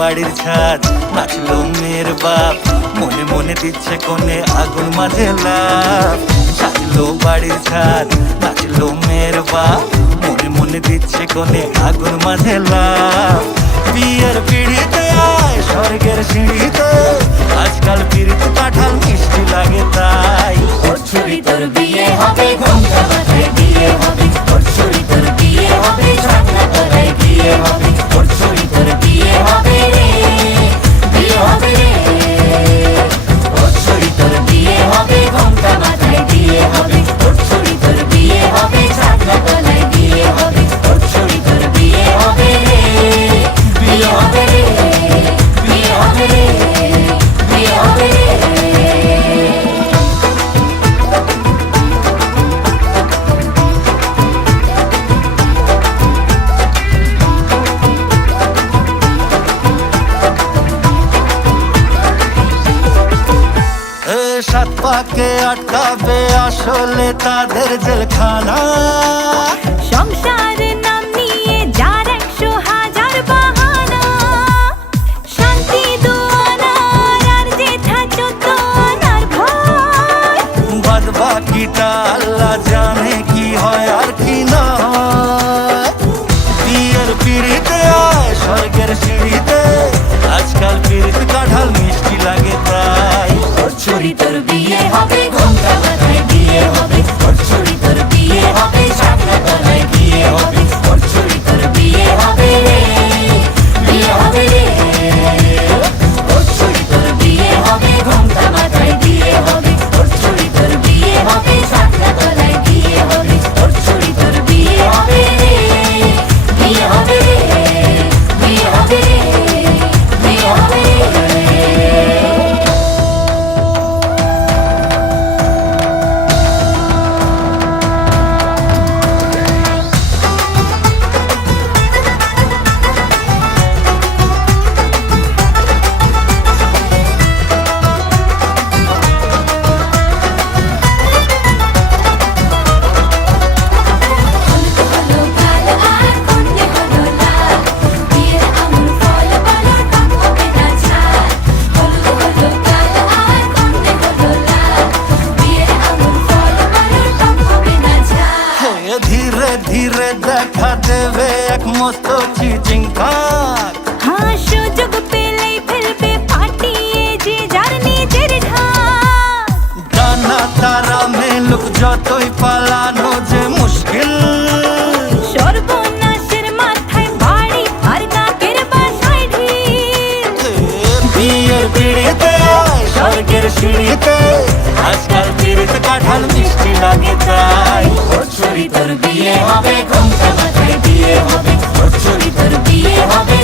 বাড়ির ছাদ, নাচলো মেয়ের বাপ, মনে মনে দিচ্ছে কোণে আগুন মাঝে লাভ। সাজলো বাড়ির ছাদ, নাচলো মেয়ের বাপ, মনে মনে দিচ্ছে কোণে আগুন মাঝে লাভ। বিয়ের পিড়িতে আয় স্বর্গের সিঁড়িতে, আজকাল পিড়িতে কাঁঠাল মিষ্টি লাগে তাই। ওর ছুরি তোর বিয়ে হবে, ঘোমটা মাথায় বিয়ে হবে। ওর ছুরি তোর বিয়ে হবে, ছাগনা তলায় বিয়ে হবে। ওর ছুরি তোর বিয়ে হবে রে, বিয়ে হবে রে। ওর ছুরি তোর বিয়ে হবে, ঘোমটা মাথায় বিয়ে হবে। ওর ছুরি তোর বিয়ে হবে, ছাগনা তলায় বিয়ে হবে। ওর ছুরি তোর বিয়ে হবে রে, বিয়ে হবে রে, বিয়ে হবে রে, বিয়ে হবে রে। সাত পাকে আটকাবে আসলে তাদের জেলখানা। সংসারের নাম নিয়ে যার 100,000 বাহানা, শান্তি দুয়ানার আর যেথা চোদ্দনার ভয়। বাদ বাকিটা আল্লাহ জানে কি হয় আর কি না হয়। বিয়ের পিড়িতে আয় স্বর্গের সিঁড়িতে, আজকাল পিড়িতে কাঁঠাল মিষ্টি লাগে তাই। ওর ছুরি তোর বিয়ে হবে, ঘোমটা মাথায় বিয়ে হবে। ওর ছুরি তোর বিয়ে হবে, ছাগনা তলায় বিয়ে হবে। ওর ছুরি তোর বিয়ে হবে রে, বিয়ে হবে রে। ওর ছুরি তোর বিয়ে হবে, ঘোমটা মাথায় বিয়ে হবে। ওর ছুরি তোর বিয়ে হবে, ছাগনা তলায় বিয়ে হবে। ওর ছুরি তোর বিয়ে হবে রে, বিয়ে হবে রে, বিয়ে হবে রে, বিয়ে হবে রে। ধীরে ধীরে দেখা দেবে এক মস্ত চিচিং খাক। হ্যাঁ, সুযোগ পেলেই ফেলবে ফাটিয়ে যে যার নিজের ঢাক। ডানা তারা মেলুক যতই পালানো যে মুশকিল। সর্বনাশের মাথায় বাড়ি আর কাকের বাসায় ঢিল। বিয়ের পিড়িতে আয় স্বর্গের সিঁড়িতে, আজকাল পিড়িতে কাঁঠাল মিষ্টি লাগে তাই। ওর ছুরি তোর বিয়ে হবে, ঘোমটা মাথায় বিয়ে হবে। ওর ছুরি তোর বিয়ে হবে,